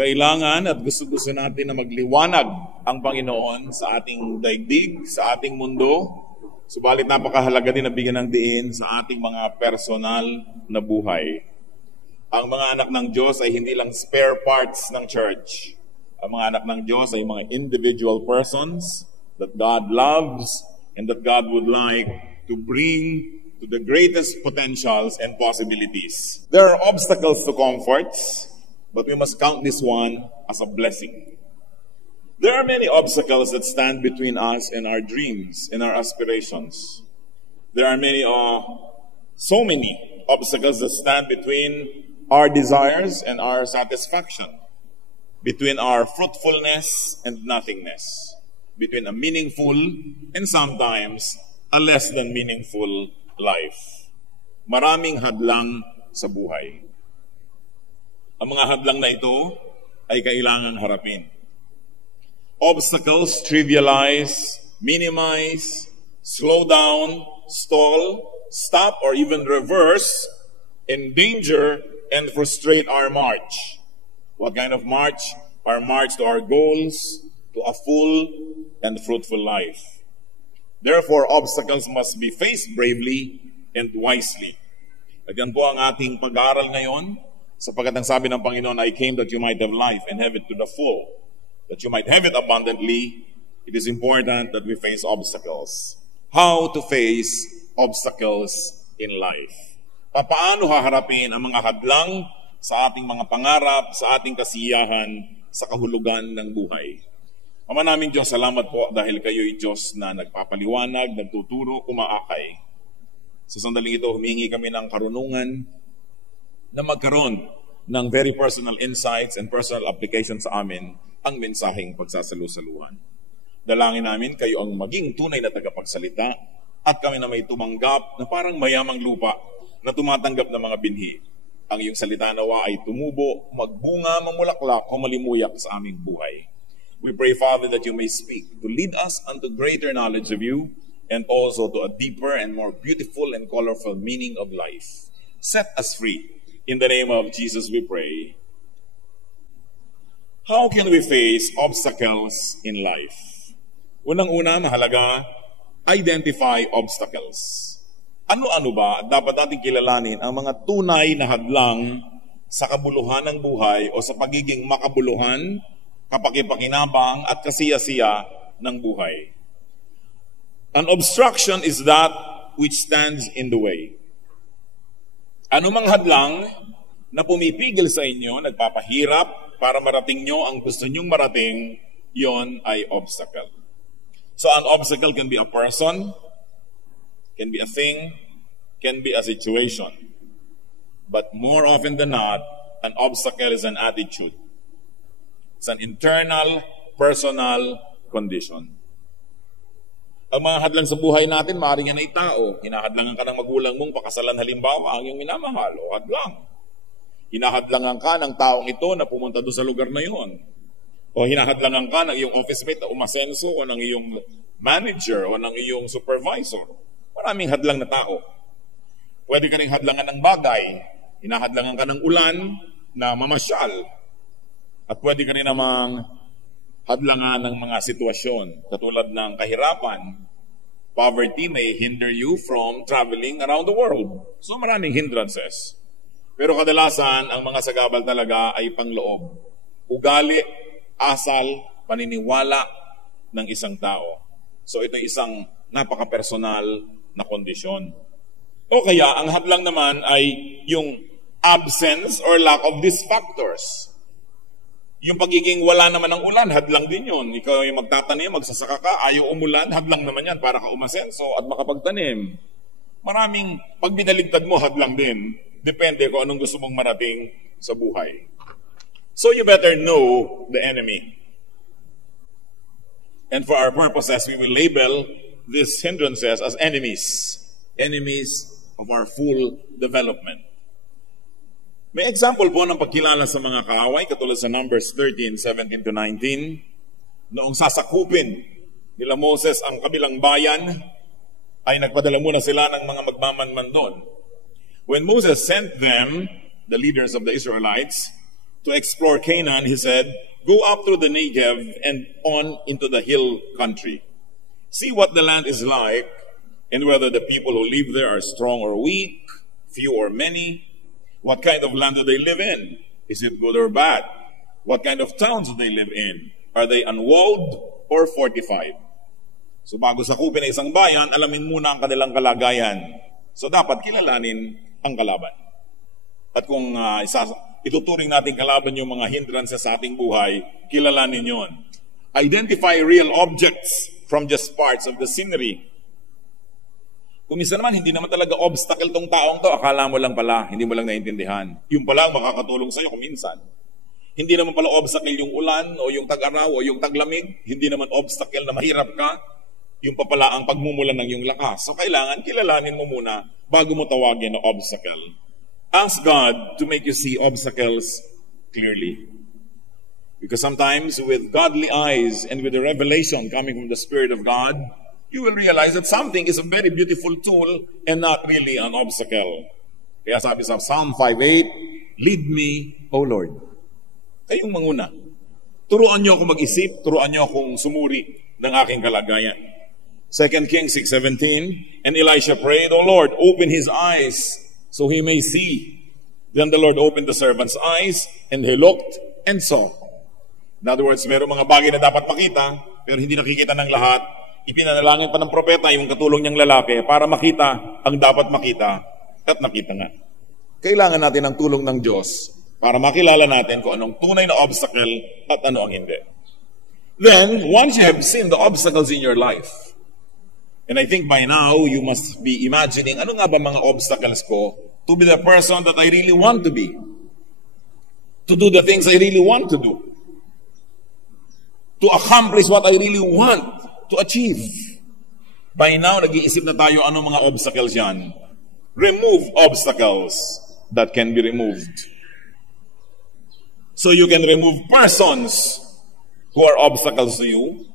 Kailangan at gusto-gusto natin na magliwanag ang Panginoon sa ating daigdig, sa ating mundo. Subalit napakahalaga din na bigyan ng diin sa ating mga personal na buhay. Ang mga anak ng Diyos ay hindi lang spare parts ng church. Ang mga anak ng Diyos ay mga individual persons that God loves and that God would like to bring to the greatest potentials and possibilities. There are obstacles to comforts, but we must count this one as a blessing. There are many obstacles that stand between us and our dreams and our aspirations. There are so many obstacles that stand between our desires and our satisfaction, between our fruitfulness and nothingness, between a meaningful and sometimes a less than meaningful life. Maraming hadlang sa buhay. Ang mga hadlang na ito ay kailangang harapin. Obstacles trivialize, minimize, slow down, stall, stop, or even reverse, endanger, and frustrate our march. What kind of march? Our march to our goals, to a full and fruitful life. Therefore, obstacles must be faced bravely and wisely. At yan po ang ating pag-aaral ngayon, sapagkat ang sabi ng Panginoon, I came that you might have life and have it to the full. That you might have it abundantly. It is important that we face obstacles. How to face obstacles in life. Paano haharapin ang mga hadlang sa ating mga pangarap, sa ating kasiyahan, sa kahulugan ng buhay. Ama namin Diyos, salamat po dahil kayo'y Diyos na nagpapaliwanag, nagtuturo, umaakay. Sa sandaling ito, humingi kami ng karunungan na magkaroon ng very personal insights and personal applications sa amin ang mensaheng pagsasalu-saluhan. Dalangin namin kayo ang maging tunay na tagapagsalita at kami na may tumanggap na parang mayamang lupa na tumatanggap ng mga binhi. Ang iyong salita nawa ay tumubo, magbunga, mamulaklak o malimuyak sa aming buhay. We pray, Father, that you may speak to lead us unto greater knowledge of you and also to a deeper and more beautiful and colorful meaning of life. Set us free. In the name of Jesus we pray. How can we face obstacles in life? Unang-una, mahalaga, identify obstacles. Ano-ano ba at dapat natin kilalanin ang mga tunay na hadlang sa kabuluhan ng buhay o sa pagiging makabuluhan, kapakipakinabang at kasiyasiya ng buhay? An obstruction is that which stands in the way. Ano mang hadlang na pumipigil sa inyo, nagpapahirap para marating nyo ang gusto nyong marating, yon ay obstacle. So an obstacle can be a person, can be a thing, can be a situation. But more often than not, an obstacle is an attitude. It's an internal, personal condition. Ang mga hadlang sa buhay natin, maaaring yan ay tao. Hinahadlangan ka ng magulang mong pakasalan halimbawa ang iyong minamahal o hadlang. Hinahadlangan ka ng taong ito na pumunta doon sa lugar na yun. O hinahadlangan ka ng iyong office mate na umasenso o ng iyong manager o ng iyong supervisor. Maraming hadlang na tao. Pwede ka rin hadlangan ng bagay. Hinahadlangan ka ng ulan na mamasyal. At pwede ka rin namang hadlangan ng mga sitwasyon katulad ng kahirapan. Poverty may hinder you from traveling around the world. So maraming hindrances. Pero kadalasan, ang mga sagabal talaga ay pangloob. Ugali, asal, paniniwala ng isang tao. So ito isang napaka-personal na kondisyon. O kaya, ang hadlang naman ay yung absence or lack of these factors. Yung pagiging wala naman ng ulan, hadlang din yun. Ikaw ay magtatanim, magsasaka ka, ayaw umulan, hadlang naman yan para ka umasenso at makapagtanim. Maraming pag binaligtad mo, hadlang din. Depende kung anong gusto mong marating sa buhay. So you better know the enemy. And for our purposes, we will label these hindrances as enemies. Enemies of our full development. May example po ng pagkilala sa mga kaaway, katulad sa Numbers 13:17-19. Noong sasakupin nila Moses ang kabilang bayan, ay nagpadala muna sila ng mga magmamanman doon. When Moses sent them, the leaders of the Israelites, to explore Canaan, he said, go up through the Negev and on into the hill country. See what the land is like, and whether the people who live there are strong or weak, few or many. What kind of land do they live in? Is it good or bad? What kind of towns do they live in? Are they unwalled or fortified? So bago sakupin ang isang bayan, alamin muna ang kanilang kalagayan. So dapat kilalanin ang kalaban. At kung ituturing natin kalaban yung mga hindrances sa ating buhay, kilalanin yon. Identify real objects from just parts of the scenery. Kung minsan naman, hindi naman talaga obstacle tong taong to, akala mo lang pala, hindi mo lang naintindihan. Yung pala ang makakatulong sa'yo kung minsan. Hindi naman pala obstacle yung ulan, o yung tag-araw, o yung taglamig. Hindi naman obstacle na mahirap ka. Yung pa pala ang pagmumulan ng iyong lakas. So kailangan, kilalanin mo muna bago mo tawagin na obstacle. Ask God to make you see obstacles clearly. Because sometimes with godly eyes and with the revelation coming from the Spirit of God, you will realize that something is a very beautiful tool and not really an obstacle. Kaya sabi sa Psalm 5:8, lead me, O Lord. Kayong manguna. Turuan niyo ako mag-isip, turuan niyo akong sumuri ng aking kalagayan. 2 Kings 6:17, and Elisha prayed, O Lord, open his eyes so he may see. Then the Lord opened the servant's eyes, and he looked and saw. In other words, mayroong mga bagay na dapat makita, pero hindi nakikita ng lahat. Ipinanalangin pa ng propeta yung katulong niyang lalaki para makita ang dapat makita at nakita nga. Kailangan natin ang tulong ng Diyos para makilala natin kung anong tunay na obstacle at ano ang hindi. Then, once you have seen the obstacles in your life, and I think by now you must be imagining, ano nga ba mga obstacles ko to be the person that I really want to be? To do the things I really want to do. To accomplish what I really want to achieve. By now, nag-iisip na tayo ano mga obstacles yan. Remove obstacles that can be removed. So you can remove persons who are obstacles to you.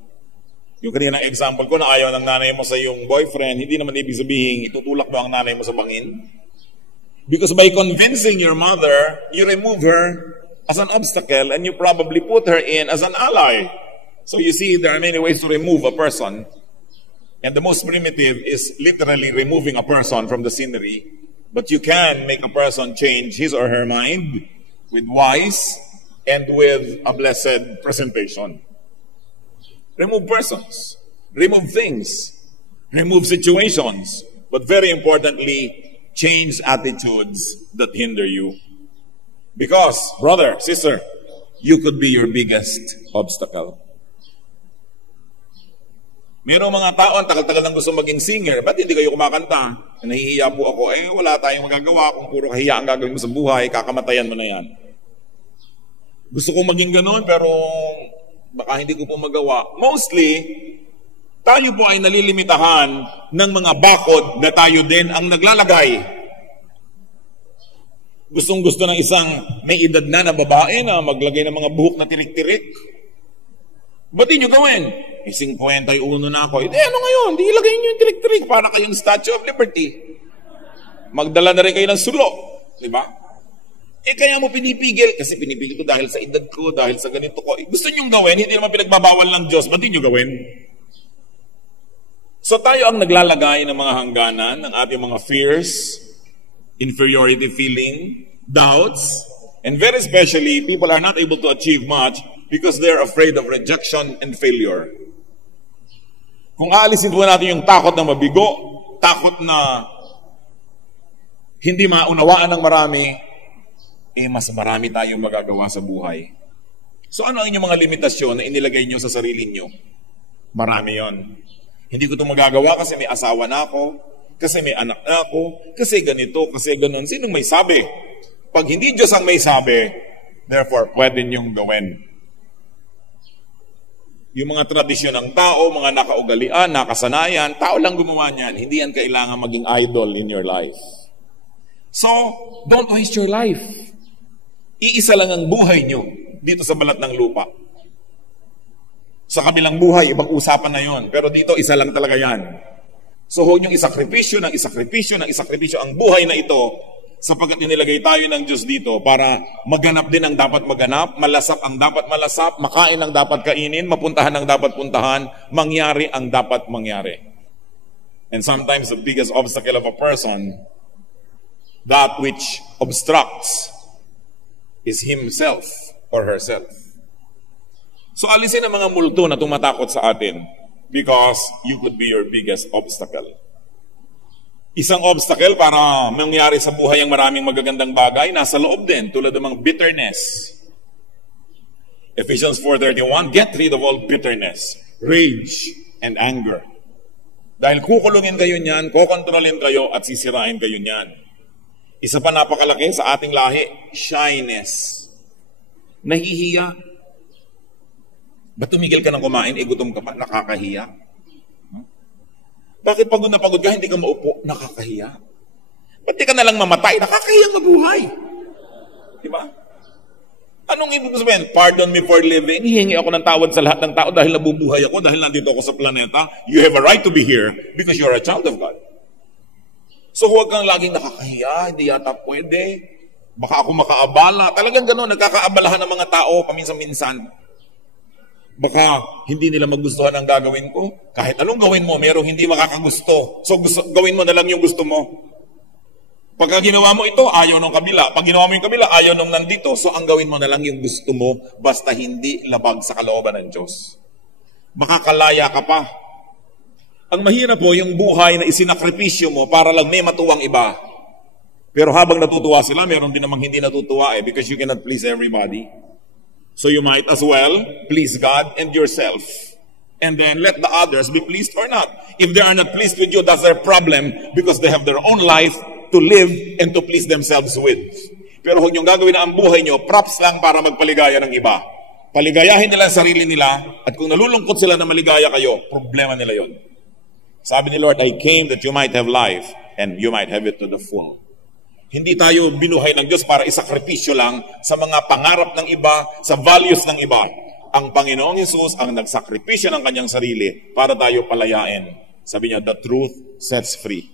Yung kaninang example ko na ayaw ng nanay mo sa iyong boyfriend, hindi naman ibig sabihin itutulak mo ang nanay mo sa bangin. Because by convincing your mother, you remove her as an obstacle and you probably put her in as an ally. So you see, there are many ways to remove a person. And the most primitive is literally removing a person from the scenery. But you can make a person change his or her mind with wise and with a blessed presentation. Remove persons. Remove things. Remove situations. But very importantly, change attitudes that hinder you. Because, brother, sister, you could be your biggest obstacle. Mayroong mga tao, ang tagal-tagal nang gusto maging singer, ba't hindi kayo kumakanta? Nahihiya po ako, wala tayong magagawa kung puro kahiya ang gagawin mo sa buhay, kakamatayan mo na yan. Gusto kong maging ganun, pero baka hindi ko po magawa. Mostly, tayo po ay nalilimitahan ng mga bakod na tayo din ang naglalagay. Gustong-gusto ng isang may edad na babae na maglagay ng mga buhok na tirik-tirik. Ba't di nyo gawin? 51 na ako. Ano ngayon? Di ilagay nyo yung tirik-tirik para kayong Statue of Liberty. Magdala na rin kayo ng sulo. Diba? Kaya mo pinipigil. Kasi pinipigil ko dahil sa edad ko, dahil sa ganito ko. Gusto nyo gawin, hindi naman pinagbabawal ng Diyos. Ba't di nyo gawin? So tayo ang naglalagay ng mga hangganan ng ating mga fears, inferiority feeling, doubts, and very especially, people are not able to achieve much because they're afraid of rejection and failure. Kung aalisin po natin yung takot na mabigo, takot na hindi maunawaan ng marami, mas marami tayong magagawa sa buhay. So ano ang inyong mga limitasyon na inilagay nyo sa sarili nyo? Marami yon. Hindi ko ito magagawa kasi may asawa na ako, kasi may anak na ako, kasi ganito, kasi ganon. Sinong may sabi? Pag hindi Diyos ang may sabi, therefore, pwede niyong gawin. Yung mga tradisyon ng tao, mga nakaugalian, nakasanayan, tao lang gumawa niyan. Hindi yan kailangan maging idol in your life. So, don't waste your life. Iisa lang ang buhay nyo dito sa balat ng lupa. Sa kabilang buhay, ibang usapan na yon. Pero dito, isa lang talaga yan. So, huwag niyong isakripisyo ng isakripisyo ng isakripisyo ang buhay na ito Sapagkat inilagay tayo ng Diyos dito para maganap din ang dapat maganap, malasap ang dapat malasap, makain ang dapat kainin, mapuntahan ang dapat puntahan, mangyari ang dapat mangyari. And sometimes the biggest obstacle of a person, that which obstructs, is himself or herself. So alisin ang mga multo na tumatakot sa atin because you could be your biggest obstacle. Isang obstacle para mangyari sa buhay ang maraming magagandang bagay, nasa loob din, tulad ng mga bitterness. Ephesians 4:31, get rid of all bitterness, rage, and anger. Dahil kukulungin kayo niyan, kukontrolin kayo at sisirain kayo niyan. Isa pa napakalaki sa ating lahi, shyness. Nahihiya. Ba't tumigil ka ng kumain, gutom ka pa, nakakahiya? Bakit pagod na pagod ka, hindi ka maupo? Nakakahiya. Ba't di ka nalang mamatay? Nakakahiyang mabuhay. Diba? Anong ibig sabihin? Pardon me for living. Hihingi ako ng tawad sa lahat ng tao dahil nabubuhay ako, dahil nandito ako sa planeta. You have a right to be here because you're a child of God. So huwag kang laging nakakahiya, hindi yata pwede. Baka ako makaabala. Talagang gano'n, nagkakaabalahan ng mga tao paminsan-minsan. Baka hindi nila magustuhan ang gagawin ko. Kahit anong gawin mo, merong hindi makakagusto. So gawin mo na lang yung gusto mo. Pagka ginawa mo ito, ayaw ng kabila. Pag ginawa mo yung kabila, ayaw ng nandito. So ang gawin mo na lang yung gusto mo, basta hindi labag sa kalooban ng Diyos. Makakalaya ka pa. Ang mahirap po yung buhay na isinakripisyo mo para lang may matuwang iba. Pero habang natutuwa sila, meron din namang hindi natutuwa because you cannot please everybody. So you might as well please God and yourself. And then let the others be pleased or not. If they are not pleased with you, that's their problem because they have their own life to live and to please themselves with. Pero huwag niyong gagawin na ang buhay niyo, props lang para magpaligaya ng iba. Paligayahin nila ang sarili nila at kung nalulungkot sila na maligaya kayo, problema nila yon. Sabi ni Lord, I came that you might have life and you might have it to the full. Hindi tayo binuhay ng Diyos para isakripisyo lang sa mga pangarap ng iba, sa values ng iba. Ang Panginoong Hesus ang nagsakripisyo ng kanyang sarili para tayo palayain. Sabi niya, the truth sets free.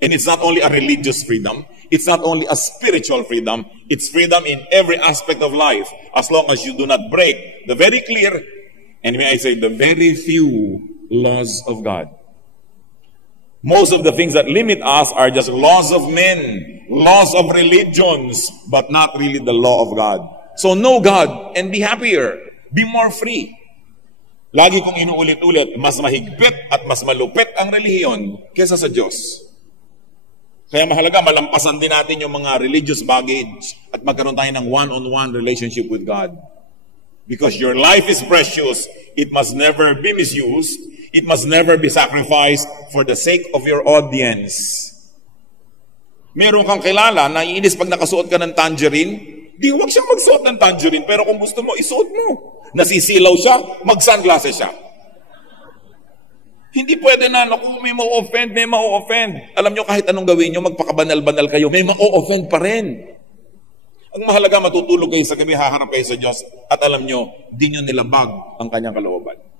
And it's not only a religious freedom, it's not only a spiritual freedom, it's freedom in every aspect of life as long as you do not break the very clear, and may I say, the very few laws of God. Most of the things that limit us are just laws of men, laws of religions, but not really the law of God. So know God and be happier. Be more free. Lagi kong inuulit-ulit, mas mahigpit at mas malupit ang relihiyon kesa sa Diyos. Kaya mahalaga, malampasan din natin yung mga religious baggage at magkaroon tayo ng one-on-one relationship with God. Because your life is precious, it must never be misused. It must never be sacrificed for the sake of your audience. Meron kang kilala na iinis pag nakasuot ka ng tangerine, di huwag siyang magsuot ng tangerine, pero kung gusto mo, isuot mo. Nasisilaw siya, mag-sunglasses siya. Hindi pwede na, kung may ma-offend, may ma-offend. Alam nyo, kahit anong gawin nyo, magpakabanal-banal kayo, may ma-offend pa rin. Ang mahalaga, matutulog kayo sa gabi, haharap kayo sa Diyos, at alam nyo, di nyo nilabag ang kanyang kalooban.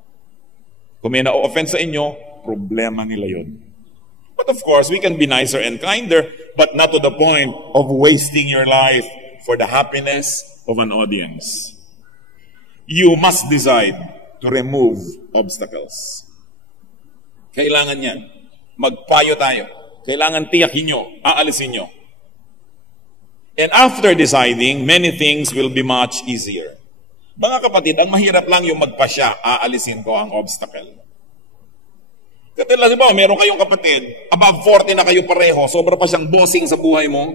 Kung may na-offend sa inyo, problema nila yun. But of course, we can be nicer and kinder, but not to the point of wasting your life for the happiness of an audience. You must decide to remove obstacles. Kailangan yan. Magpayo tayo. Kailangan tiyakin nyo, aalisin nyo. And after deciding, many things will be much easier. Mga kapatid, ang mahirap lang yung magpasya, aalisin ko ang obstacle. Katulad ba, meron kayong kapatid, above 40 na kayo pareho, sobra pa siyang bossing sa buhay mo,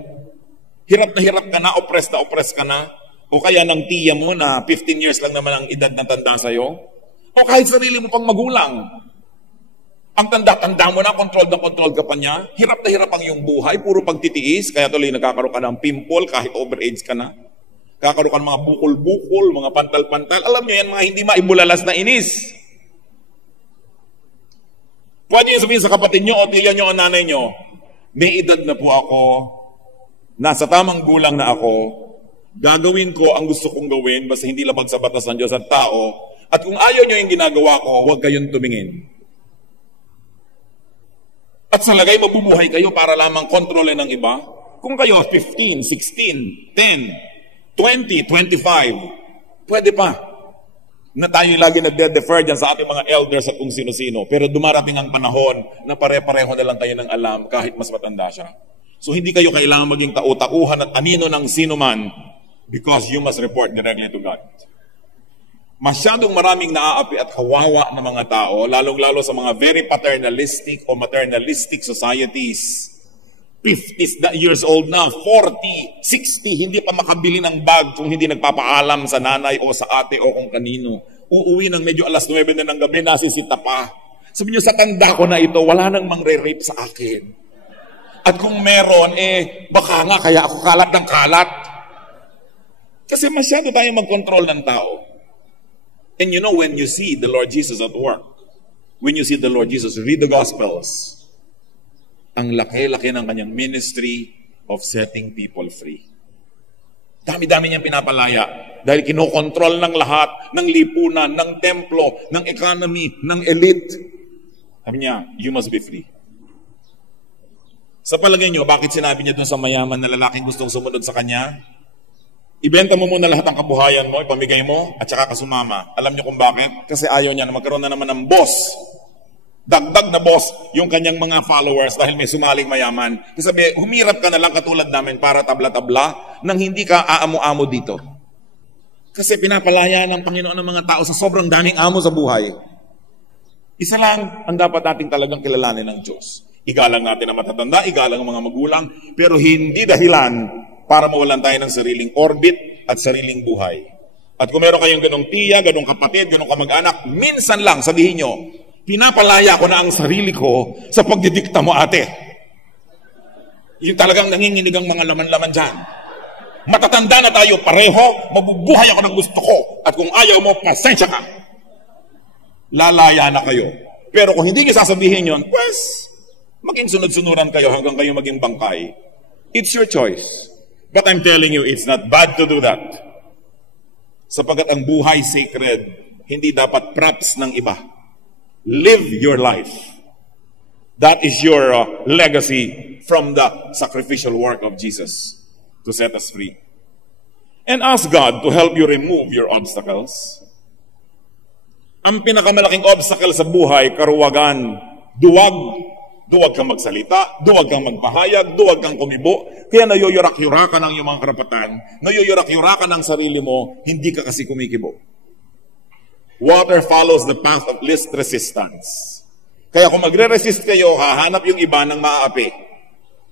hirap ka na, oppressed ka na, o kaya ng tiya mo na 15 years lang naman ang edad na tanda sa'yo, o kahit sarili mo pang magulang. Ang tanda-tanda mo na, controlled ka pa niya, hirap na hirap ang iyong buhay, puro pagtitiis, kaya tuloy nagkakaroon ka ng pimple kahit overage ka na. Kakaroon ka ng mga bukol-bukol, mga pantal-pantal. Alam niyo yan, mga hindi maibulalas na inis. Pwede niyo sabihin sa kapatid niyo o tiyan niyo o nanay niyo, may edad na po ako, nasa tamang gulang na ako, gagawin ko ang gusto kong gawin, basta hindi labag sa batas ng Diyos at tao, at kung ayaw niyo yung ginagawa ko, huwag kayong tumingin. At sa lagay, mabubuhay kayo para lamang kontrolin ng iba. Kung kayo 15, 16, 10, 20, 25, pwede pa na tayo lagi nagde-defer dyan sa ating mga elders at kung sino-sino. Pero dumarating ang panahon na pare-pareho na lang kayo ng alam kahit mas matanda siya. So hindi kayo kailangan maging tau-tauhan at anino ng sino man because you must report directly to God. Masyadong maraming naaapi at kawawa ng mga tao, lalong-lalo sa mga very paternalistic o maternalistic societies. 50 years old na, 40, 60, hindi pa makabili ng bag kung hindi nagpapaalam sa nanay o sa ate o kung kanino. Uuwi ng medyo alas 9 na ng gabi, nasisita pa. Sabi niyo, sa tanda ko na ito, wala nang mangre-rape sa akin. At kung meron, baka nga kaya ako kalat ng kalat. Kasi masyado tayong mag-control ng tao. And you know, when you see the Lord Jesus at work, when you see the Lord Jesus read the Gospels, ang laki-laki ng kanyang ministry of setting people free. Dami-dami niyang pinapalaya dahil kinokontrol ng lahat, ng lipunan, ng templo, ng economy, ng elite. Sabi niya, you must be free. Sa palagay niyo, bakit sinabi niya dun sa mayaman na lalaking gustong sumunod sa kanya? Ibenta mo muna lahat ng kabuhayan mo, ipamigay mo, at saka ka sumama. Alam niyo kung bakit? Kasi ayaw niya na magkaroon na naman ng boss. Dagdag na boss yung kanyang mga followers dahil may sumaling mayaman. Kasi sabi, humirap ka na lang katulad namin para tabla-tabla nang hindi ka aamo-amo dito. Kasi pinapalaya ng Panginoon ng mga tao sa sobrang daming amo sa buhay. Isa lang ang dapat nating talagang kilalanin ng Diyos. Igalang natin ang matatanda, igalang ang mga magulang, pero hindi dahilan para mawalan tayo ng sariling orbit at sariling buhay. At kung meron kayong ganong tiya, ganong kapatid, ganong kamag-anak, minsan lang sabihin nyo, pinapalaya ko na ang sarili ko sa pagdidikta mo, ate. Yung talagang nanginginig ang mga laman-laman dyan. Matatanda na tayo pareho, mabubuhay ako ng gusto ko. At kung ayaw mo, pasensya ka. Lalaya na kayo. Pero kung hindi niyo sasabihin yun, pues, maging sunod-sunuran kayo hanggang kayo maging bangkay. It's your choice. But I'm telling you, it's not bad to do that. Sapagkat ang buhay sacred, hindi dapat props ng iba. Live your life. That is your legacy from the sacrificial work of Jesus to set us free. And ask God to help you remove your obstacles. Ang pinakamalaking obstacle sa buhay, karuwagan, duwag. Duwag kang magsalita, duwag kang magpahayag, duwag kang kumibo. Kaya nayoyorak-yurakan ang iyong mga karapatan, nayoyorak-yurakan ang sarili mo, hindi ka kasi kumikibo. Water follows the path of least resistance. Kaya kung magre-resist kayo, hahanap yung iba ng maaapi.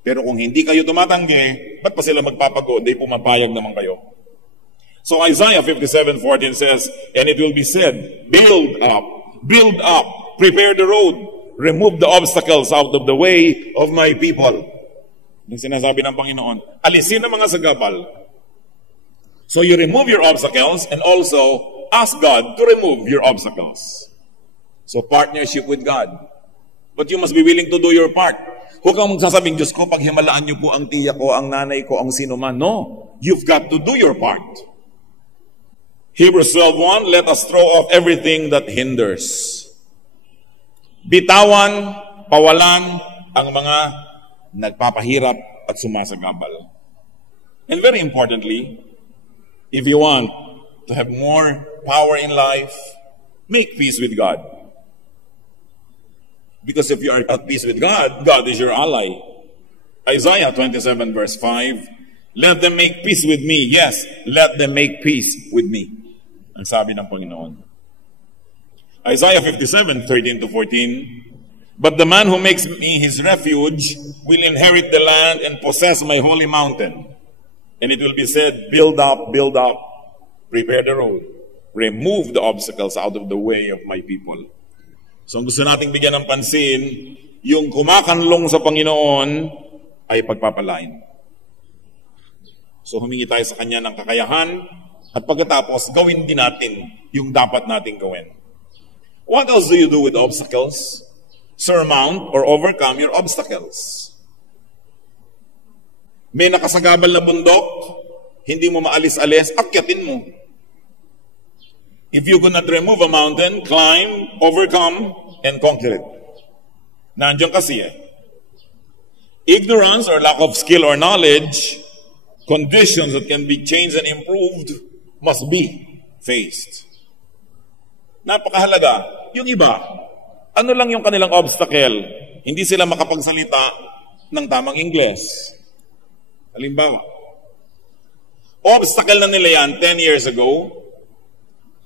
Pero kung hindi kayo tumatanggi, ba't pa sila magpapago? Di pumapayag naman kayo. So Isaiah 57:14 says, and it will be said, build up, prepare the road, remove the obstacles out of the way of my people. Yung sinasabi ng Panginoon, alisin ang mga sagabal. So you remove your obstacles and also ask God to remove your obstacles. So partnership with God. But you must be willing to do your part. Huwag kang magsasabing, Diyos ko, paghimalaan niyo po ang tiya ko, ang nanay ko, ang sino man. No, you've got to do your part. Hebrews 12:1, let us throw off everything that hinders. Bitawan, pawalan ang mga nagpapahirap at sumasagabal. And very importantly, if you want to have more power in life, make peace with God. Because if you are at peace with God, God is your ally. Isaiah 27:5, let them make peace with me. Yes, let them make peace with me. Ang sabi ng Panginoon. Isaiah 57:13-14, but the man who makes me his refuge will inherit the land and possess my holy mountain. And it will be said, build up, prepare the road, remove the obstacles out of the way of my people. So ang gusto nating bigyan ng pansin, yung kumakanlong sa Panginoon ay pagpapalain. So humingi tayo sa Kanya ng kakayahan at pagkatapos gawin din natin yung dapat nating gawin. What else do you do with obstacles? Surmount or overcome your obstacles. May nakasagabal na bundok, hindi mo maalis-alis, akyatin mo. If you could not remove a mountain, climb, overcome, and conquer it. Nandiyan kasi Ignorance or lack of skill or knowledge, conditions that can be changed and improved, must be faced. Napakahalaga. Yung iba, ano lang yung kanilang obstacle? Hindi sila makapagsalita ng tamang Ingles. Halimbawa, obstacle na nila yan 10 years ago,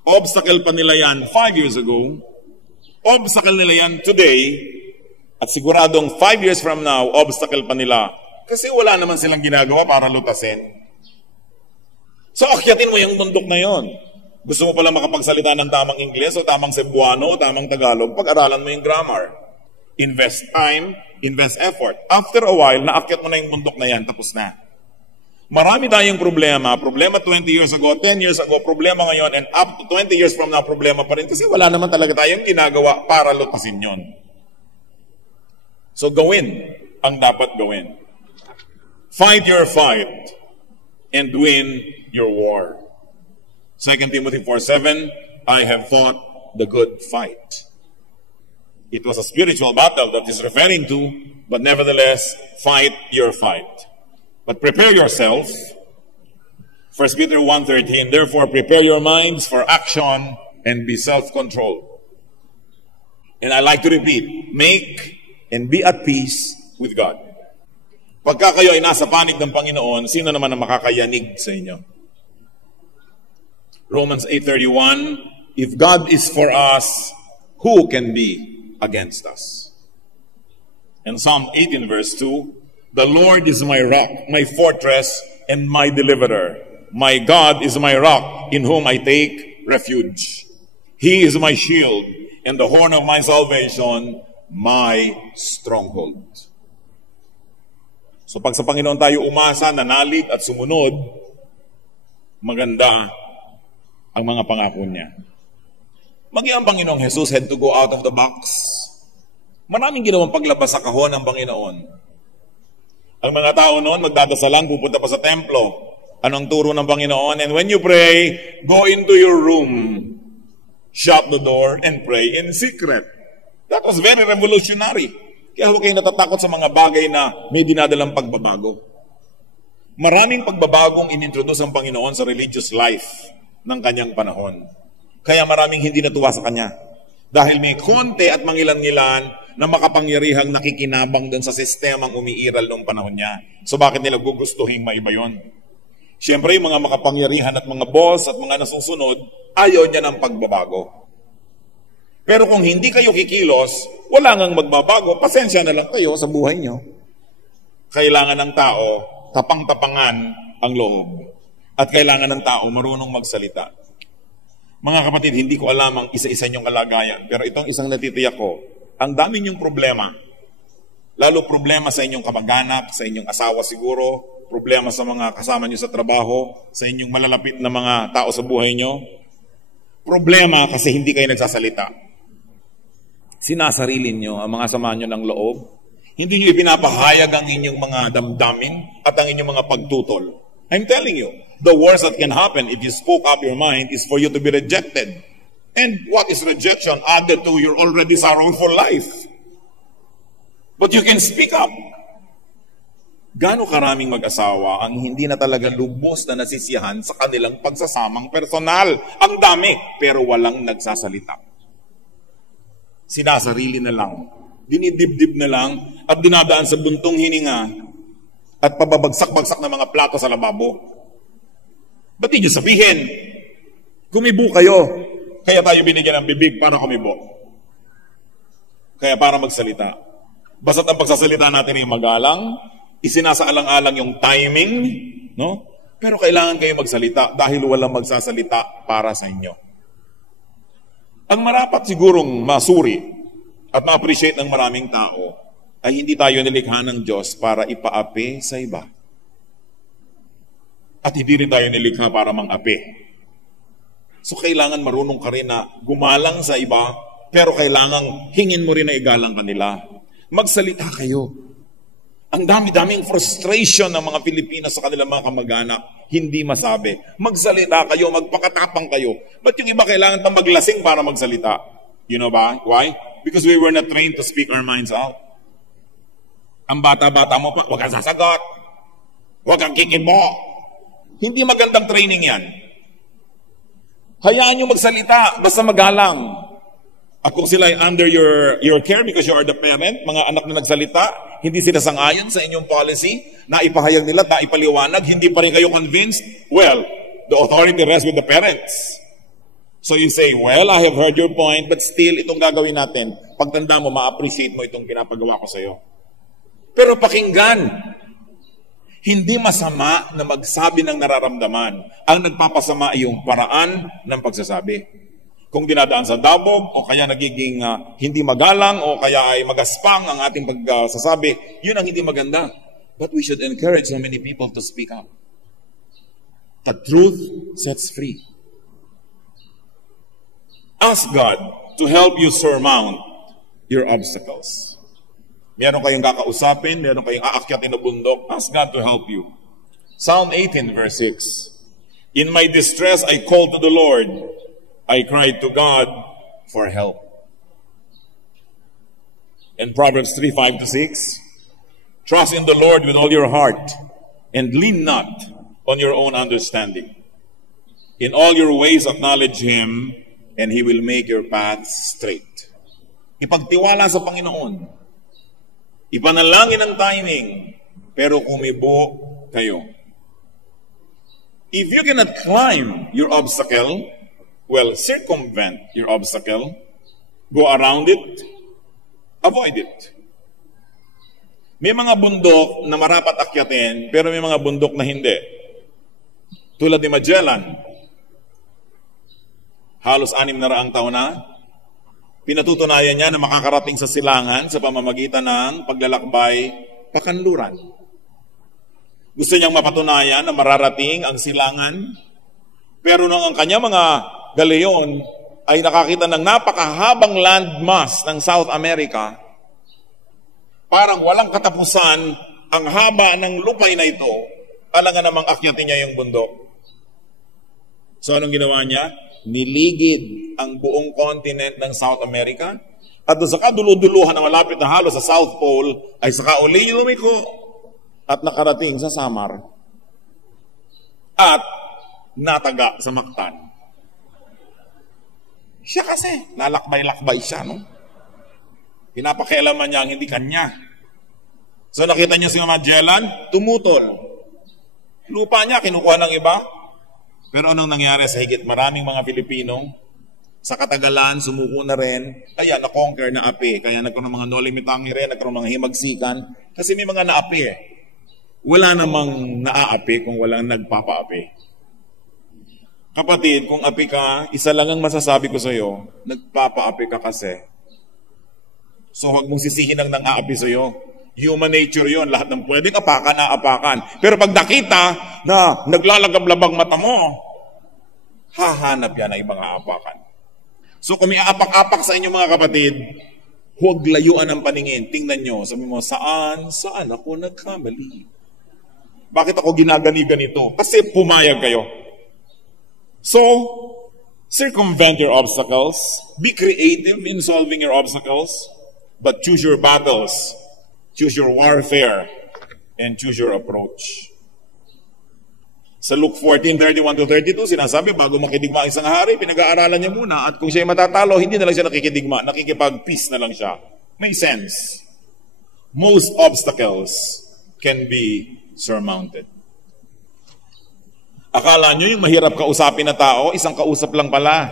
obstacle pa nila yan 5 years ago, obstacle nila yan today, at siguradong 5 years from now, obstacle pa nila. Kasi wala naman silang ginagawa para lutasin. So, akyatin mo yung bundok na yon. Gusto mo pala makapagsalita ng tamang Ingles o tamang Cebuano o tamang Tagalog, pag-aralan mo yung grammar. Invest time, invest effort. After a while, naakyat mo na yung bundok na yan, tapos na. Marami tayong problema 20 years ago, 10 years ago, problema ngayon, and up to 20 years from now, problema pa rin kasi wala naman talaga tayong ginagawa para lutasin yon. So gawin ang dapat gawin. Fight your fight and win your war. 2 Timothy 4:7, I have fought the good fight. It was a spiritual battle that is referring to, but nevertheless, fight your fight. But prepare yourself. 1 Peter 1:13, therefore prepare your minds for action and be self-controlled. And I like to repeat, make and be at peace with God. Pagka kayo ay nasa panig ng Panginoon, sino naman ang makakayanig sa inyo? Romans 8:31, if God is for us, who can be against us? And Psalm 18 verse 2, the Lord is my rock, my fortress, and my deliverer. My God is my rock, in whom I take refuge. He is my shield, and the horn of my salvation, my stronghold. So pag sa Panginoon tayo umasa, nanalig at sumunod, maganda ang mga pangako niya. Maging ang Panginoong Jesus had to go out of the box. Maraming ginawang paglabas sa kahon ng Panginoon. Ang mga tao noon, magdadasalan, pupunta pa sa templo. Anong turo ng Panginoon? And when you pray, go into your room, shut the door, and pray in secret. That was very revolutionary. Kaya huwag kayo natatakot sa mga bagay na may dinadalang pagbabago. Maraming pagbabagong inintroduce ang Panginoon sa religious life ng kanyang panahon. Kaya maraming hindi natuwa sa kanya. Dahil may konti at mangilan-ngilan na makapangyarihang nakikinabang dun sa sistemang umiiral noong panahon niya. So bakit nila gugustuhin maiba yun? Siyempre, yung mga makapangyarihan at mga boss at mga nasusunod, ayaw niya ng pagbabago. Pero kung hindi kayo kikilos, wala ngang magbabago, pasensya na lang kayo sa buhay nyo. Kailangan ng tao, tapang-tapangan ang loob. At kailangan ng tao marunong magsalita. Mga kapatid, hindi ko alam ang isa-isa niyong kalagayan, pero itong isang natitiyak ko, ang dami niyong problema. Lalo problema sa inyong kamag-anak, sa inyong asawa siguro, problema sa mga kasama niyo sa trabaho, sa inyong malalapit na mga tao sa buhay niyo. Problema kasi hindi kayo nagsasalita. Sinasarili niyo ang mga sama niyo ng loob. Hindi niyo ipinapahayag ang inyong mga damdamin at ang inyong mga pagtutol. I'm telling you, the worst that can happen if you spoke up your mind is for you to be rejected. And what is rejection added to your already sorrowful life? But you can speak up. Gaano karaming mag-asawa ang hindi na talaga lubos na nasisiyahan sa kanilang pagsasamang personal? Ang dami, pero walang nagsasalita. Sinasarili na lang, dinidibdib na lang, at dinadaan sa buntong hininga, at pababagsak-bagsak na mga plato sa lababo. Ba't di nyo sabihin? Kumibo kayo. Kaya tayo binigyan ng bibig para kumibo. Kaya para magsalita. Basta't ang pagsasalita natin ay magalang, isinasaalang-alang yung timing, no? Pero kailangan kayo magsalita dahil walang magsasalita para sa inyo. Ang marapat sigurong masuri at ma-appreciate ng maraming tao ay hindi tayo nilikha ng Diyos para ipaapi sa iba. At hindi rin tayo nilikha para mang-api. So kailangan marunong ka rin na gumalang sa iba, pero kailangan hingin mo rin na igalang kanila. Magsalita kayo. Ang dami-daming frustration ng mga Pilipino sa kanilang mga kamag-anak, hindi masabi. Magsalita kayo, magpakatapang kayo. Ba't yung iba kailangan pang maglasing para magsalita? You know ba? Why? Because we were not trained to speak our minds out. Ang bata-bata mo pa, huwag kang sasagot. Huwag kang kikibo. Hindi magandang training yan. Hayaan nyo magsalita, basta magalang. At kung sila ay under your care because you are the parent, mga anak na nagsalita, hindi sila sangayon sa inyong policy, na ipahayag nila, na ipaliwanag, hindi pa rin kayo convinced, well, the authority rests with the parents. So you say, well, I have heard your point, but still, itong gagawin natin. Pagtanda mo, ma-appreciate mo itong pinapagawa ko sa iyo. Pero pakinggan, hindi masama na magsabi ng nararamdaman. Ang nagpapasama ay yung paraan ng pagsasabi. Kung dinadaan sa dabog, o kaya nagiging hindi magalang, o kaya ay magaspang ang ating pagsasabi, yun ang hindi maganda. But we should encourage so many people to speak up. The truth sets free. Ask God to help you surmount your obstacles. Meron kayong kakausapin, meron kayong aakyatin na bundok, ask God to help you. Psalm 18 verse 6. In my distress I called to the Lord. I cried to God for help. In Proverbs 3:5-6, trust in the Lord with all your heart and lean not on your own understanding. In all your ways acknowledge Him and He will make your paths straight. Ipagtiwala sa Panginoon. Ipanalangin ang timing, pero kumibo kayo. If you cannot climb your obstacle, well, circumvent your obstacle, go around it, avoid it. May mga bundok na marapat akyatin, pero may mga bundok na hindi. Tulad ni Magellan, halos 600 taon na, pinatutunayan niya na makakarating sa silangan sa pamamagitan ng paglalakbay pakanluran. Gusto niyang mapatunayan na mararating ang silangan, pero nung ang kanya mga galeon ay nakakita ng napakahabang landmass ng South America, parang walang katapusan ang haba ng lupay na ito, alangan namang akyatin niya yung bundok. So anong ginawa niya? Niligid ang buong continent ng South America, at sa kaduluduluhan na malapit na halos sa South Pole ay saka uli lumiko at nakarating sa Samar at nataga sa Mactan. Siya kasi, nalakbay-lakbay siya, no? Pinapakialaman niya ang hindi kanya. So nakita niyo si Magellan, tumutol. Lupa niya, kinukuha ng iba. Pero anong nangyari sa higit maraming mga Pilipino? Sa katagalan, sumuko na rin. Kaya na-conquer na api. Kaya nagkaroon ng mga nolimitangi rin, nagkaroon ng mga himagsikan. Kasi may mga naapi eh. Wala namang naaapi kung walang nagpapaapi. Kapatid, kung api ka, isa lang ang masasabi ko sa iyo, nagpapaapi ka kasi. So huwag mong sisihin ang nang-aapi sa iyo. Human nature yon, lahat ng pwedeng apakan, naapakan. Pero pag nakita na naglalagab-labang mata mo, hahanap yan na ibang aapakan. So kung may aapak-apak sa inyo mga kapatid, huwag layuan ang paningin. Tingnan nyo, sabi mo, saan ako nagkamali? Bakit ako ginagani-ganito? Kasi pumayag kayo. So, circumvent your obstacles. Be creative in solving your obstacles. But choose your battles. Choose your warfare. And choose your approach. Sa Luke 14:31-32, sinasabi, bago makidigma ang isang hari, pinag-aaralan niya muna. At kung siya'y matatalo, hindi na lang siya nakikidigma. Nakikipag-peace na lang siya. May sense. Most obstacles can be surmounted. Akala nyo yung mahirap kausapin na tao, isang kausap lang pala,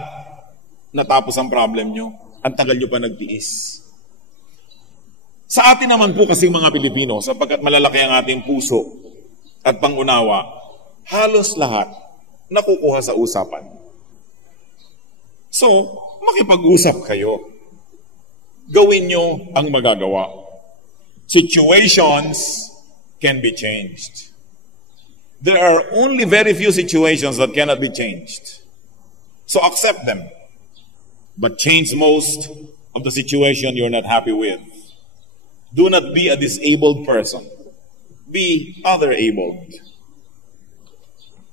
natapos ang problem nyo. Ang tagal nyo pa nagtiis. Sa atin naman po kasing mga Pilipino, sapagkat malalaki ang ating puso at pangunawa, halos lahat nakukuha sa usapan. So, makipag-usap kayo. Gawin nyo ang magagawa. Situations can be changed. There are only very few situations that cannot be changed. So accept them. But change most of the situation you're not happy with. Do not be a disabled person. Be other-abled.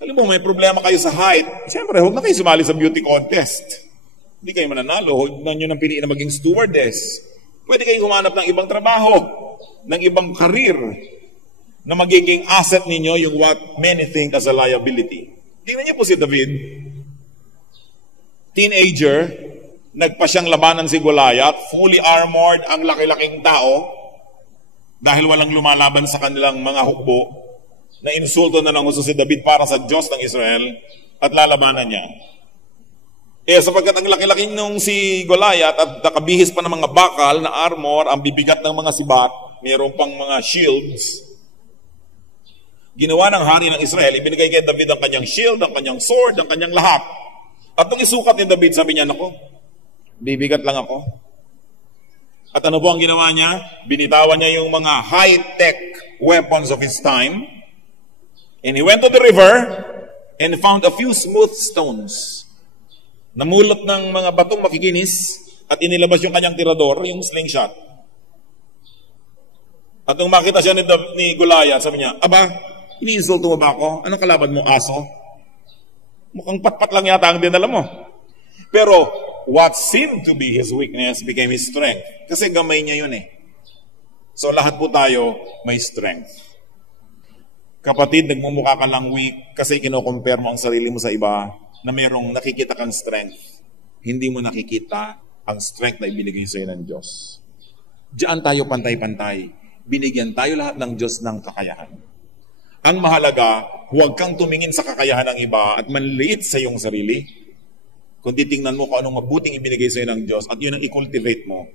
Alam mo, may problema kayo sa height. Siyempre, huwag na kayo sumali sa beauty contest. Hindi kayo mananalo. Huwag na nyo nang piliin na maging stewardess. Pwede kayong humanap ng ibang trabaho. ng ibang karir na magiging asset ninyo, yung what many think as a liability. Tingnan niyo po si David. Teenager, nagpa siyang labanan si Goliath, fully armored, ang laki-laking tao, dahil walang lumalaban sa kanilang mga hukbo, na insulto na ng husto si David para sa Diyos ng Israel, at lalabanan niya. Sapagkat ang laki-laki nung si Goliath at nakabihis pa ng mga bakal na armor, ang bibigat ng mga sibat, mayroon pang mga shields, ginawa ng hari ng Israel, ibinigay kay David ang kanyang shield, ang kanyang sword, ang kanyang lahat. At nung isukat ni David, sabi niya, "Nako, bibigat lang ako." At ano po ang ginawa niya? Binitawan niya yung mga high-tech weapons of his time, and he went to the river and found a few smooth stones. Namulot ng mga batong makikinis at inilabas yung kanyang tirador, yung slingshot. At nung makita siya ni Goliath, sabi niya, "Aba, iniinsulto mo ba ako? Anong kalaban mo, aso? Mukhang patpat lang yata ang dinala mo." Pero what seemed to be his weakness became his strength. Kasi gamay niya yun eh. So lahat po tayo may strength. Kapatid, nagmumukha ka lang weak kasi kino-compare mo ang sarili mo sa iba na mayroong nakikita kang strength. Hindi mo nakikita ang strength na ibinigay sa iyo ng Diyos. Diyan tayo pantay-pantay. Binigyan tayo lahat ng Diyos ng kakayahan. Ang mahalaga, huwag kang tumingin sa kakayahan ng iba at manliit sa iyong sarili. Kundi tingnan mo kung anong mabuting ibinigay sa iyo ng Diyos at yun ang i-cultivate mo.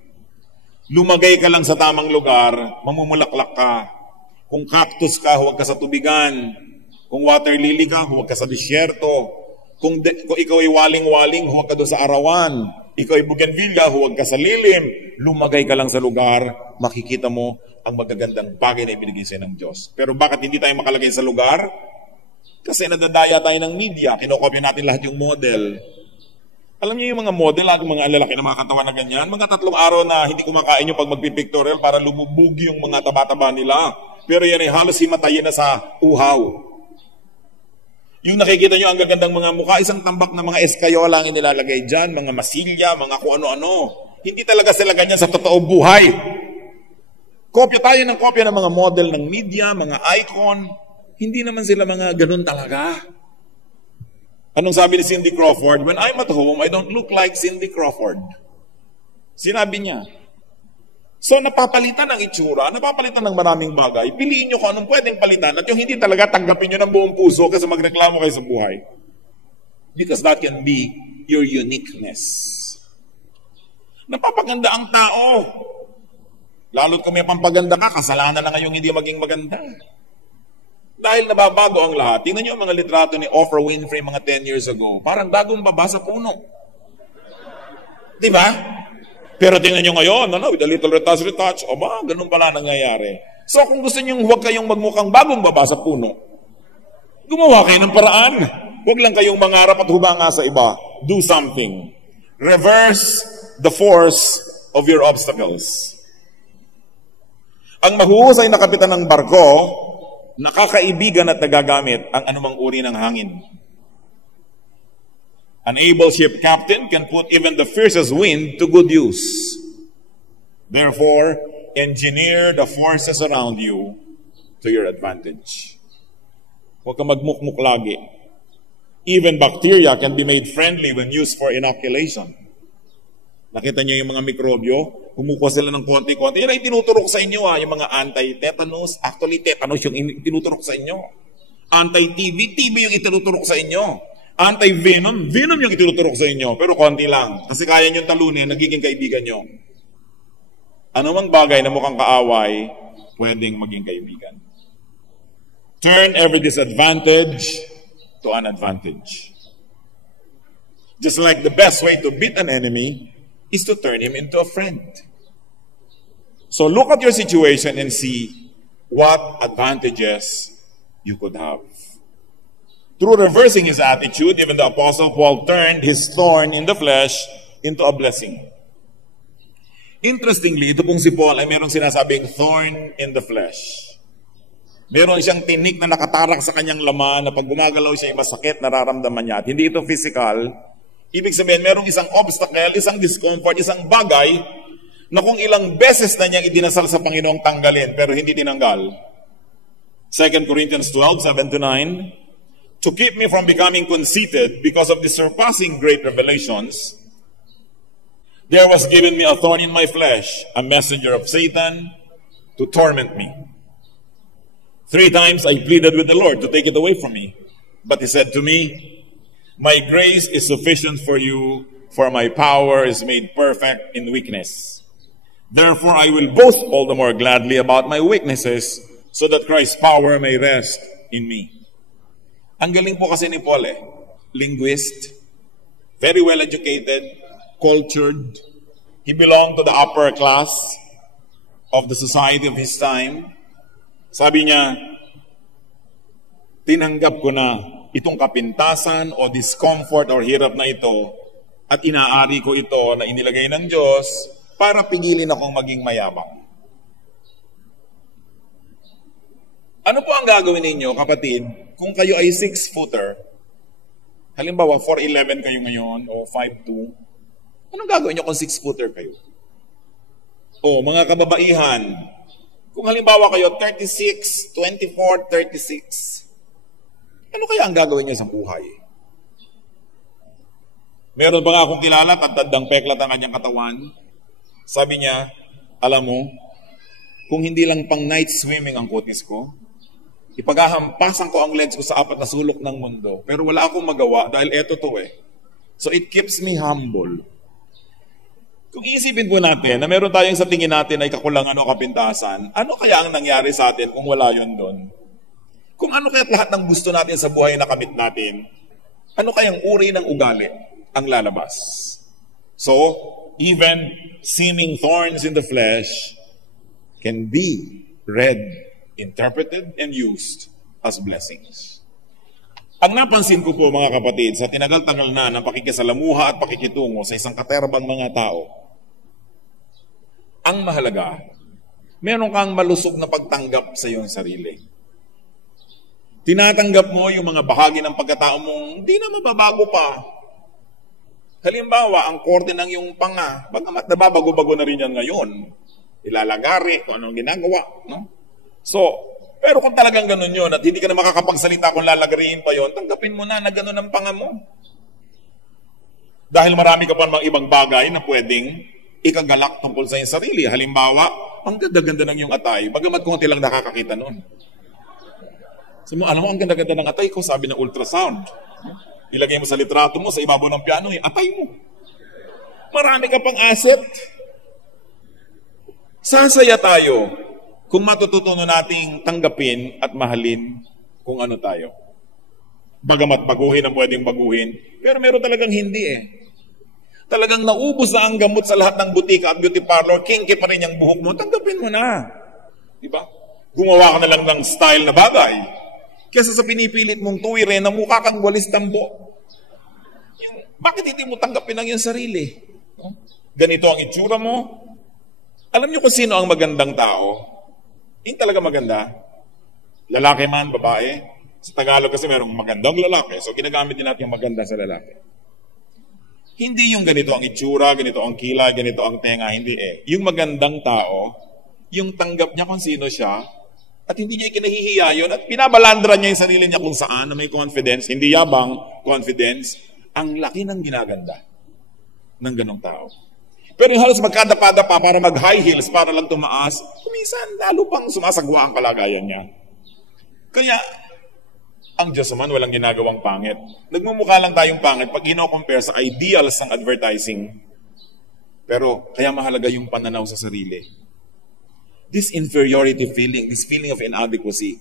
Lumagay ka lang sa tamang lugar, mamumulaklak ka. Kung cactus ka, huwag ka sa tubigan. Kung water lily ka, huwag ka sa disyerto. Kung ikaw ay waling-waling, huwag ka doon sa arawan. Ikaw ay bougainvillea, huwag ka sa lilim. Lumagay ka lang sa lugar, makikita mo ang magagandang bagay na ibinigay sa ng Diyos. Pero bakit hindi tayo makalagay sa lugar? Kasi nadadaya tayo ng media. Kinokopya natin lahat yung model. Alam niyo yung mga model, mga lalaki na mga katawan na ganyan, mga 3 araw na hindi kumakain yung pag magpipictorial para lumubog yung mga taba-taba nila. Pero yan ay halos himatayin na sa uhaw. Yung nakikita nyo ang gagandang mga mukha, isang tambak na mga eskayola ang inilalagay dyan, mga masilya, mga kung ano-ano. Hindi talaga sila ganyan sa totoong buhay. Kopya tayo ng kopya ng mga model ng media, mga icon. Hindi naman sila mga ganun talaga. Anong sabi ni Cindy Crawford? "When I'm at home, I don't look like Cindy Crawford." Sinabi niya. So napapalitan ng itsura, napapalitan ng maraming bagay. Piliin nyo kung anong pwedeng palitan at yung hindi talaga tanggapin nyo ng buong puso kasi magreklamo kayo sa buhay. Because that can be your uniqueness. Napapaganda ang tao. Lalo't kung may pampaganda ka, kasalanan na ngayong hindi maging maganda. Dahil nababago ang lahat. Tingnan nyo ang mga litrato ni Oprah Winfrey mga 10 years ago. Parang bagong baba sa puno. Di ba? Pero tingnan nyo ngayon, with a little retouch, ganun pala nangyayari. So kung gusto nyo huwag kayong magmukhang bagong baba sa puno, gumawa kayo ng paraan. Huwag lang kayong mangarap at hubanga sa iba. Do something. Reverse the force of your obstacles. Ang mahuhusay na kapitan ng barko, nakakaibigan at nagagamit ang anumang uri ng hangin. An able ship captain can put even the fiercest wind to good use. Therefore, engineer the forces around you to your advantage. Huwag kang magmukmuk lagi. Even bacteria can be made friendly when used for inoculation. Nakita niyo yung mga mikrobyo? Kumukuha sila ng konti-konti. Yan ay tinuturok sa inyo, yung mga anti-tetanus. Actually, tetanus yung tinuturok sa inyo. Anti-TB, TB yung itinuturok sa inyo. Anti-venom, venom yung itinuturok sa inyo. Pero konti lang. Kasi kaya nyo talunin, nagiging kaibigan nyo. Ano mang bagay na mukhang kaaway, pwedeng maging kaibigan. Turn every disadvantage to an advantage. Just like the best way to beat an enemy is to turn him into a friend. So look at your situation and see what advantages you could have. Through reversing his attitude, even the Apostle Paul turned his thorn in the flesh into a blessing. Interestingly, ito pong si Paul ay meron sinasabing thorn in the flesh. Meron siyang tinik na nakatarak sa kanyang laman na pag gumagalaw siya, masakit, nararamdaman niya. At hindi ito physical. Ibig sabihin, merong isang obstacle, isang discomfort, isang bagay na kung ilang beses na niyang idinasal sa Panginoong tanggalin, pero hindi tinanggal. 2 Corinthians 12:7-9, to keep me from becoming conceited because of the surpassing great revelations, there was given me a thorn in my flesh, a messenger of Satan, to torment me. 3 times I pleaded with the Lord to take it away from me. But he said to me, my grace is sufficient for you, for my power is made perfect in weakness. Therefore, I will boast all the more gladly about my weaknesses, so that Christ's power may rest in me. Ang galing po kasi ni Paul linguist, very well educated, cultured. He belonged to the upper class of the society of his time. Sabi niya, tinanggap ko na itong kapintasan o discomfort or hirap na ito at inaari ko ito na inilagay ng Diyos para pigilin akong maging mayabang. Ano po ang gagawin ninyo, kapatid, kung kayo ay 6-footer? Halimbawa, 4'11 kayo ngayon o 5'2". Anong gagawin nyo kung 6-footer kayo? O, mga kababaihan, kung halimbawa kayo 36, 24, 36, ano kaya ang gagawin nyo sa buhay? Meron ba nga akong kilala, tandang peklat ang kanyang katawan? Sabi niya, alam mo, kung hindi lang pang night swimming ang kutis ko, ipaghahampasan ko ang legs ko sa 4 na sulok ng mundo. Pero wala akong magawa dahil eto to So it keeps me humble. Kung iisipin po natin na meron tayong sa tingin natin ay kakulangan o kapintasan, ano kaya ang nangyari sa atin kung wala yun doon? Kung ano kaya lahat ng gusto natin sa buhay na kamit natin, ano kayang uri ng ugali ang lalabas? So, even seeming thorns in the flesh can be read, interpreted, and used as blessings. Ang napansin ko po mga kapatid, sa tinagal-tagal na ng pakikisalamuha at pakikitungo sa isang katerbang mga tao, ang mahalaga, meron kang malusog na pagtanggap sa iyong sarili. Tinatanggap mo yung mga bahagi ng pagkatao mong hindi na mababago pa. Halimbawa, ang korte ng iyong panga, bagamat nababago-bago na rin yan ngayon, ilalagari kung anong ginagawa. No? So, pero kung talagang ganun yun at hindi ka na makakapagsalita kung lalagariin pa yun, tanggapin mo na ganun ang panga mo. Dahil marami ka pa mga ibang bagay na pwedeng ikagalak tungkol sa iyong sarili. Halimbawa, ang ganda-ganda ng iyong atay, bagamat kung lang nakakakita nun. So, alam mo, ang ganda-ganda ng atay ko, sabi ng ultrasound. Ilagay mo sa litrato mo, sa ibabaw ng piano, atay mo. Marami ka pang asset. Sasaya tayo kung matututunan nating tanggapin at mahalin kung ano tayo. Bagamat baguhin ang pwedeng baguhin, pero meron talagang hindi Talagang naubos na ang gamot sa lahat ng butika at beauty parlor, kinky pa rin yung buhok mo, tanggapin mo na. Diba? Gumawa ka na lang ng style na bagay. Kesa sa pinipilit mong tuwirin na mukha kang walis tambo. Bakit hindi mo tanggapin ang iyong sarili? Ganito ang itsura mo. Alam niyo kung sino ang magandang tao? Hindi talaga maganda. Lalaki man, babae. Sa Tagalog kasi merong magandang lalaki. So ginagamit din natin yung maganda sa lalaki. Hindi yung ganito ang itsura, ganito ang kilay, ganito ang tenga. Hindi Yung magandang tao, yung tanggap niya kung sino siya, at hindi niya ikinahihiya yun, at pinabalandra niya yung sarili niya kung saan na may confidence, hindi yabang, confidence, ang laki ng ginaganda ng ganong tao. Pero yung halos magkadapa-dapa para mag-high heels, para lang tumaas, kuminsan lalo pang sumasagwa ang kalagayan niya. Kaya, ang Diyos naman walang ginagawang pangit. Nagmumukha lang tayong pangit pag ino-compare sa ideals ng advertising. Pero, kaya mahalaga yung pananaw sa sarili. This inferiority feeling, this feeling of inadequacy.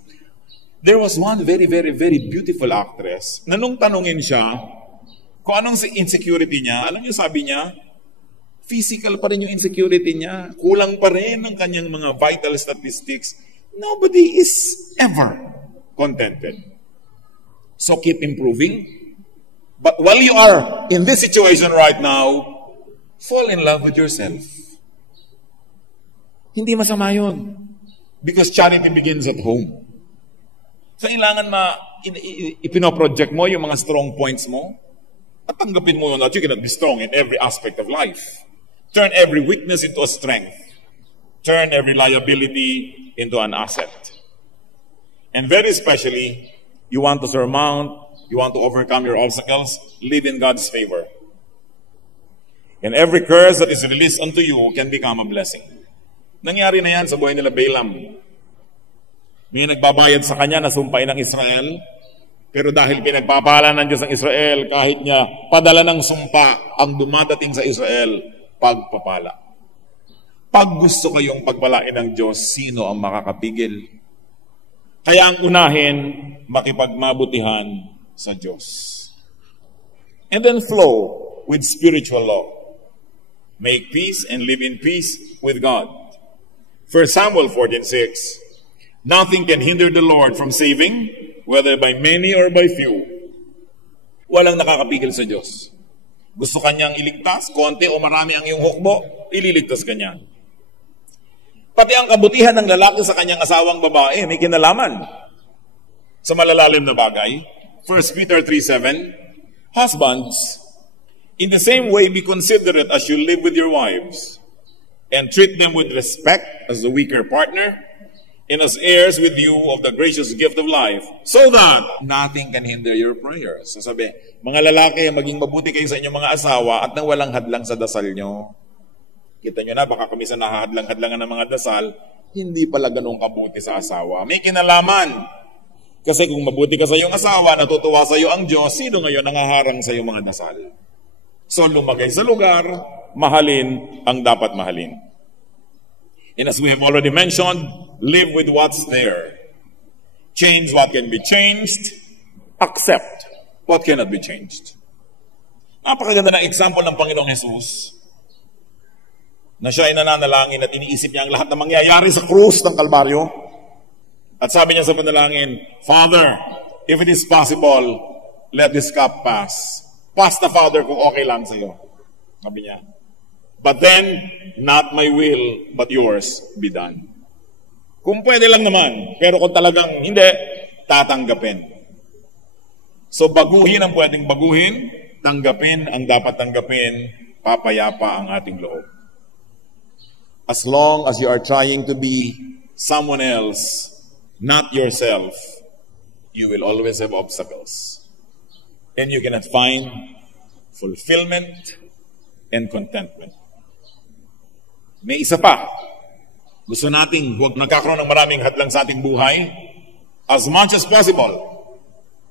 There was one very, very, very beautiful actress na nung tanungin siya kung anong insecurity niya, alam niyo sabi niya, physical pa rin yung insecurity niya. Kulang pa rin ang kanyang mga vital statistics. Nobody is ever contented. So keep improving. But while you are in this situation right now, fall in love with yourself. Hindi masama yun. Because charity begins at home. So, kailangan ipinoproject mo yung mga strong points mo at tanggapin mo that you cannot be strong in every aspect of life. Turn every weakness into a strength. Turn every liability into an asset. And very especially, you want to surmount, you want to overcome your obstacles, live in God's favor. And every curse that is released unto you can become a blessing. Nangyari na yan sa buhay nila Balaam. May nagbabayad sa kanya na sumpain ng Israel, pero dahil pinagpapala ng Diyos ang Israel, kahit niya padala ng sumpa ang dumadating sa Israel, pagpapala. Pag gusto kayong pagpalain ng Diyos, sino ang makakapigil? Kaya ang unahin, makipagmabutihan sa Diyos. And then flow with spiritual law. Make peace and live in peace with God. 1 Samuel 14:6. Nothing can hinder the Lord from saving, whether by many or by few. Walang nakakapigil sa Diyos. Gusto kanyang iligtas, konti o marami ang iyong hukbo, ililigtas kanya. Pati ang kabutihan ng lalaki sa kanyang asawang babae, may kinalaman sa malalalim na bagay. 1 Peter 3:7, Husbands, in the same way be considerate as you live with your wives, and treat them with respect as the weaker partner, and as heirs with you of the gracious gift of life, so that nothing can hinder your prayers. So sabi, mga lalaki, maging mabuti kayo sa inyong mga asawa at nang walang hadlang sa dasal nyo. Kita nyo na, baka kami sa nahahadlang-hadlangan ng mga dasal, hindi pala ganun kabuti sa asawa. May kinalaman. Kasi kung mabuti ka sa iyong asawa, natutuwa sa iyo ang Diyos, sino ngayon nangaharang sa iyong mga dasal? So lumagay sa lugar, mahalin ang dapat mahalin. And as we have already mentioned, live with what's there. Change what can be changed. Accept what cannot be changed. Napakaganda ng example ng Panginoong Jesus na siya ay nananalangin at iniisip niya ang lahat na mangyayari sa krus ng Kalbaryo. At sabi niya sa panalangin, Father, if it is possible, let this cup pass. Pass na, Father, kung okay lang sa iyo. Sabi niya. But then, not my will, but yours be done. Kung pwede lang naman, pero kung talagang hindi, tatanggapin. So baguhin ang pwedeng baguhin, tanggapin ang dapat tanggapin, papayapa ang ating loob. As long as you are trying to be someone else, not yourself, you will always have obstacles. And you cannot find fulfillment and contentment. May isa pa. Gusto nating huwag nagkakaroon ng maraming hadlang sa ating buhay. As much as possible,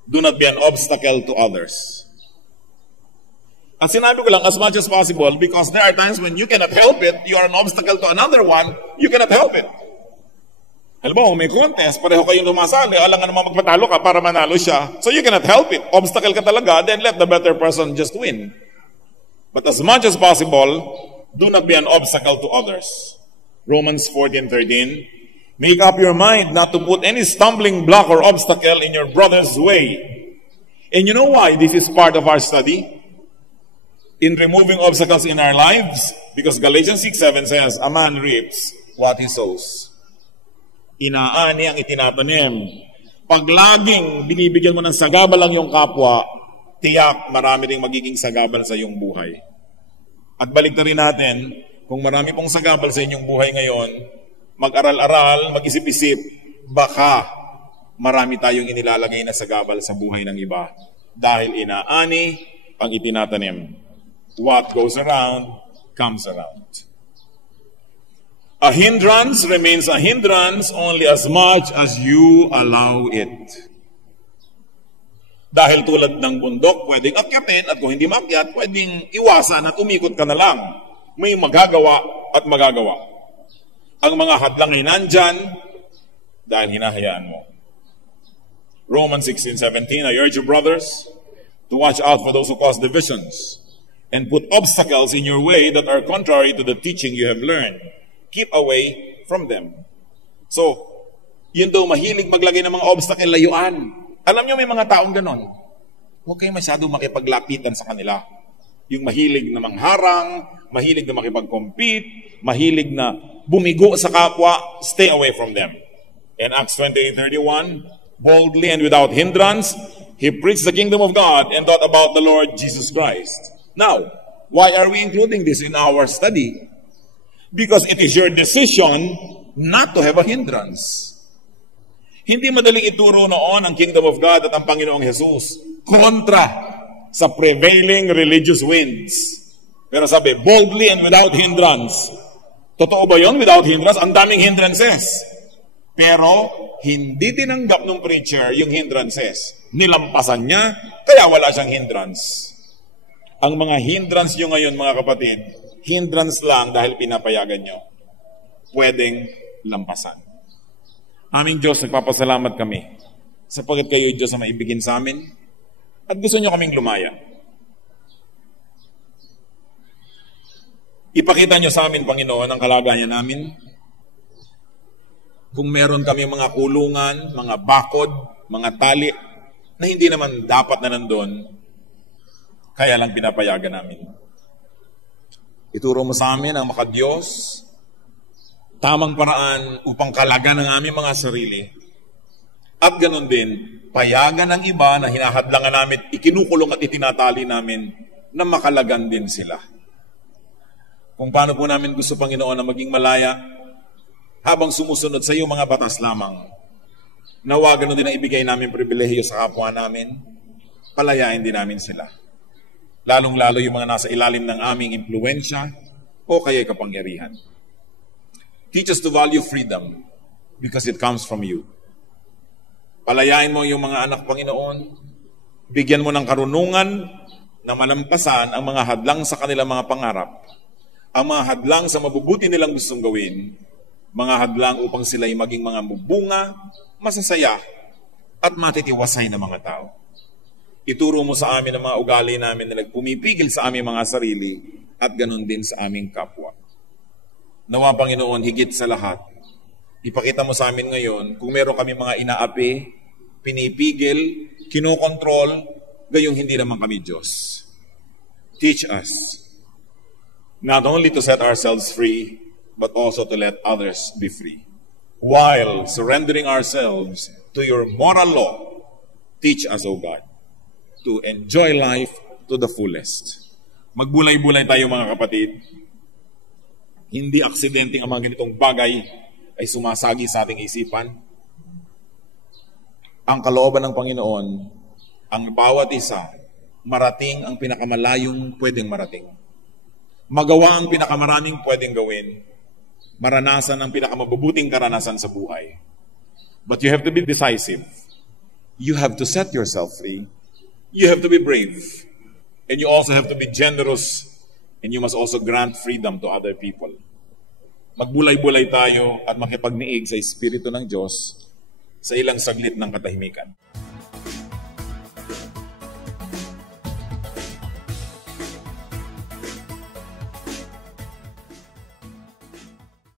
do not be an obstacle to others. At sinabi ko lang, as much as possible, because there are times when you cannot help it, you are an obstacle to another one, you cannot help it. Alam mo, may contest, pareho kayong lumasali, alam nga naman magpatalo ka para manalo siya. So you cannot help it. Obstacle ka talaga, then let the better person just win. But as much as possible, do not be an obstacle to others. Romans 14:13, make up your mind not to put any stumbling block or obstacle in your brother's way. And you know why this is part of our study? In removing obstacles in our lives, because Galatians 6:7 says, a man reaps what he sows. Inaani ang itinatanim. Pag laging binibigyan mo ng sagabal ang iyong kapwa, tiyak marami ring magiging sagabal sa iyong buhay. At balik na rin natin, kung marami pong sagabal sa inyong buhay ngayon, mag-aral-aral, mag-isip-isip, baka marami tayong inilalagay na sagabal sa buhay ng iba. Dahil inaani ang itinatanim. What goes around, comes around. A hindrance remains a hindrance only as much as you allow it. Dahil tulad ng bundok, pwedeng akyatin at kung hindi makyat, pwedeng iwasan at umikot ka na lang. May magagawa at magagawa. Ang mga hadlang ay nandyan dahil hinahayaan mo. Romans 16:17, I urge you, brothers, to watch out for those who cause divisions and put obstacles in your way that are contrary to the teaching you have learned. Keep away from them. So, yun daw mahilig maglagay ng mga obstacle, layuan. Alam nyo, may mga taong ganon. Huwag kayo masyadong makipaglapitan sa kanila. Yung mahilig na mangharang, mahilig na makipag-compete, mahilig na bumigo sa kapwa, stay away from them. In Acts 28:31, boldly and without hindrance, he preached the kingdom of God and taught about the Lord Jesus Christ. Now, Why are we including this in our study? Because it is your decision not to have a hindrance. Hindi madaling ituro noon ang kingdom of God at ang Panginoong Jesus kontra sa prevailing religious winds. Pero sabi, boldly and without hindrance. Totoo ba yun? Without hindrance? Ang daming hindrances. Pero hindi tinanggap ng preacher yung hindrances. Nilampasan niya, kaya wala siyang hindrance. Ang mga hindrance nyo ngayon, mga kapatid, hindrance lang dahil pinapayagan nyo. Pwedeng lampasan. Aming Diyos, nagpapasalamat kami sapagkat kayo, Diyos, ang maibigin sa amin at gusto nyo kaming lumaya. Ipakita nyo sa amin, Panginoon, ang kalagayan namin. Kung meron kami mga kulungan, mga bakod, mga tali, na hindi naman dapat na nandun, kaya lang pinapayagan namin. Ituro mo sa amin ang makadiyos, tamang paraan upang kalagan ng aming mga sarili. At ganun din, payagan ng iba na hinahadlangan namin, ikinukulong at itinatali namin na makalagan din sila. Kung paano po namin gusto, Panginoon, na maging malaya habang sumusunod sa iyo mga batas lamang. Nawa ganun din ang ibigay namin pribilehiyo sa kapwa namin, palayain din namin sila. Lalong-lalo yung mga nasa ilalim ng aming impluensya o kaya'y kapangyarihan. Teach us to value freedom because it comes from you. Palayain mo yung mga anak, Panginoon. Bigyan mo ng karunungan na malampasan ang mga hadlang sa kanilang mga pangarap, ang mga hadlang sa mabubuti nilang gustong gawin, mga hadlang upang sila'y maging mga mubunga, masasaya, at matitiwasay na mga tao. Ituro mo sa amin ang mga ugali namin na nagpumipigil sa aming mga sarili at ganun din sa aming kapwa. Nawa, Panginoon, higit sa lahat, ipakita mo sa amin ngayon kung meron kami mga inaapi, pinipigil, kinokontrol, gayong hindi naman kami Diyos. Teach us not only to set ourselves free, but also to let others be free. While surrendering ourselves to your moral law, teach us, O God, to enjoy life to the fullest. Magbulay-bulay tayo, mga kapatid. Hindi aksidenteng ang mga ganitong bagay ay sumasagi sa ating isipan. Ang kalooban ng Panginoon, ang bawat isa, marating ang pinakamalayong pwedeng marating. Magawa ang pinakamaraming pwedeng gawin. Maranasan ang pinakamabubuting karanasan sa buhay. But you have to be decisive. You have to set yourself free. You have to be brave. And you also have to be generous. And you must also grant freedom to other people. Magbulay-bulay tayo at makipagniig sa Espiritu ng Diyos sa ilang saglit ng katahimikan.